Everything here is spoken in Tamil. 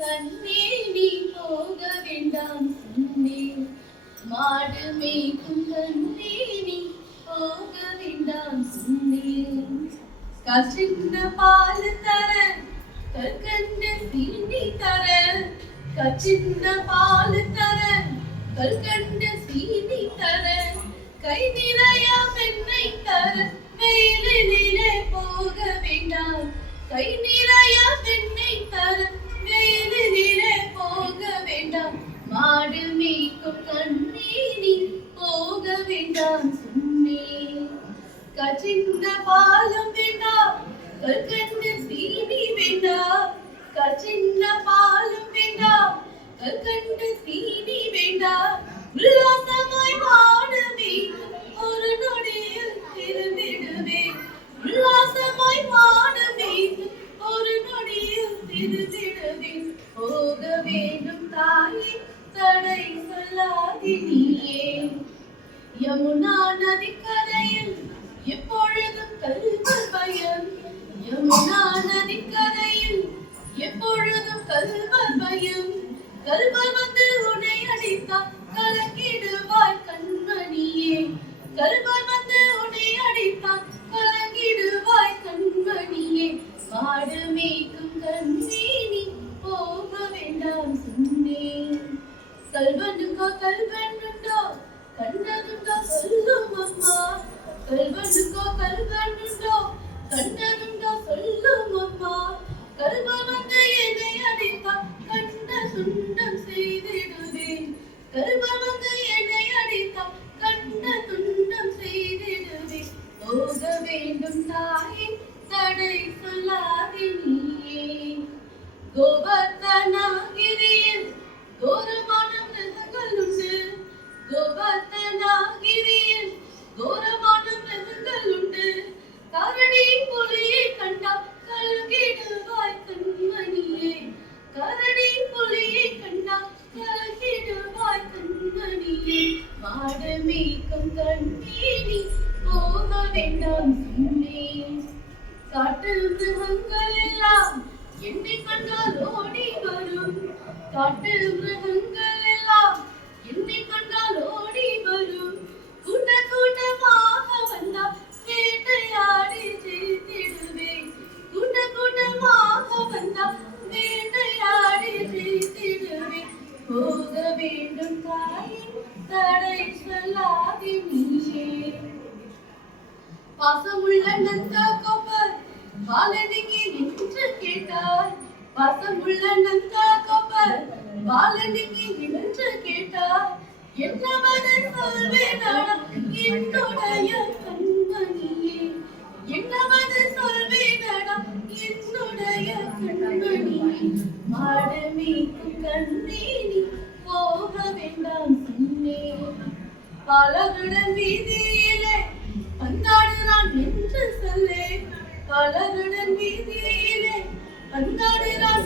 கண்ணே நீ போக வேண்டாம் சொன்னேன். மாடு மேய்க்கும் கண்ணே நீ போக வேண்டாம் சொன்னேன். கசிந்த பால் தர கற்கண்ட சீனி தர, கசிந்த பால் தர கற்கண்ட சீனி தர, கை நிறைய பெண்ணை தர வெயிலிலே போக வேண்டாம். கை நிறைய பெண்ணை தர வெயிலிலே போக வேண்டாம். மாடு மேய்க்கும் கண்ணே நீ போக வேண்டாம் சொன்னேன். கசிந்த பாலும் வேண்டாம் கற்கண்ட சீனி வேண்டாம். கசிந்த பாலும் வேண்டாம் கற்கண்ட சீனி வேண்டாம். உல்லாசமாய் வாழவே ஒரு நொடியில் திருவிடுவேன். உல்லாசமாய் வாழவே ஒரு நொடியில் திருவிடுவேன். போக வேண்டும் தாயே தடை சொல்லாதே நீயே. யமுனா நதிக்கரையில் எப்பொழுதும் கல்வல் பயம். யமுனா நதிக்கரையில் எப்பொழுதும் கல்வல் பயம். கல்வல் வந்து உன்னை அடித்தால் கலங்கிடுவாய் கண்மணியே. கல்வல் வந்து உன்னை அடித்தால் கலங்கிடுவாய் கண்மணியே. மாடு மேய்க்கும் கண்ணே நீ போக வேண்டாம் சொன்னேன். கல்வனுக்கோ கல்வனுண்டோ கண்டதுண்டோ சொல்லும் அம்மா. கல்வனுக்கோ கல்வனுண்டோ கண்டதுண்டோ சொல்லும் அம்மா. கல்வன் வந்து என்னை அடித்தால் கண்ட துண்டம் செய்திடுவேன். கல்வன் வந்து என்னை அடித்தால் கண்ட துண்டம் செய்திடுவேன். போக வேண்டும் தாயே தடை சொல்லாதே நீயே. கோவர்த்தனகிரியில் கோரமான மிருகங்கள் உண்டு. கோவர்த்தனகிரியில் கோரமான மிருகங்கள் உண்டு. கரடி புலியை கண்டால் கலங்கிடுவாய் கண்மணியே. கரடி புலியை கண்டால் கலங்கிடுவாய் கண்மணியே. மாடு மேய்க்கும் கண்ணே நீ போக வேண்டாம் சொன்னேன். காட்டு மிருகங்கள் எல்லாம் என்னை கண்டால் ஓடி வரும். காட்டு மிருகங்கள் எல்லாம் என்னை கண்டால் ஓடி வரும். கூட்ட கூட்டமாக வந்தால் வேட்டையாடி ஜெயித்திடுவேன். கூட்ட கூட்டமாக வந்தால் வேட்டையாடி ஜெயித்திடுவேன். போக வேண்டும் தாயே தடை சொல்லாதே நீயே. பாசமுள்ள நந்த கோபர் பாலனிக்கு என்று கேட்டார். பாசமுள்ள நந்த கோபர் பாலனிக்கு என்று கேட்டார். என்ன பதில் சொல்வேனா என்னுடைய கண்மணியே. என்ன பதில் சொல்வேனா என்னுடைய கண்மணியே. மாடு மேய்க்கும் கண்ணே நீ போக வேண்டாம் சொன்னேன். பலருடன் வீதியிலே வந்தாடுறான் என்று சொல்லே. பலருடன் வீதியிலே வந்தாடுறான்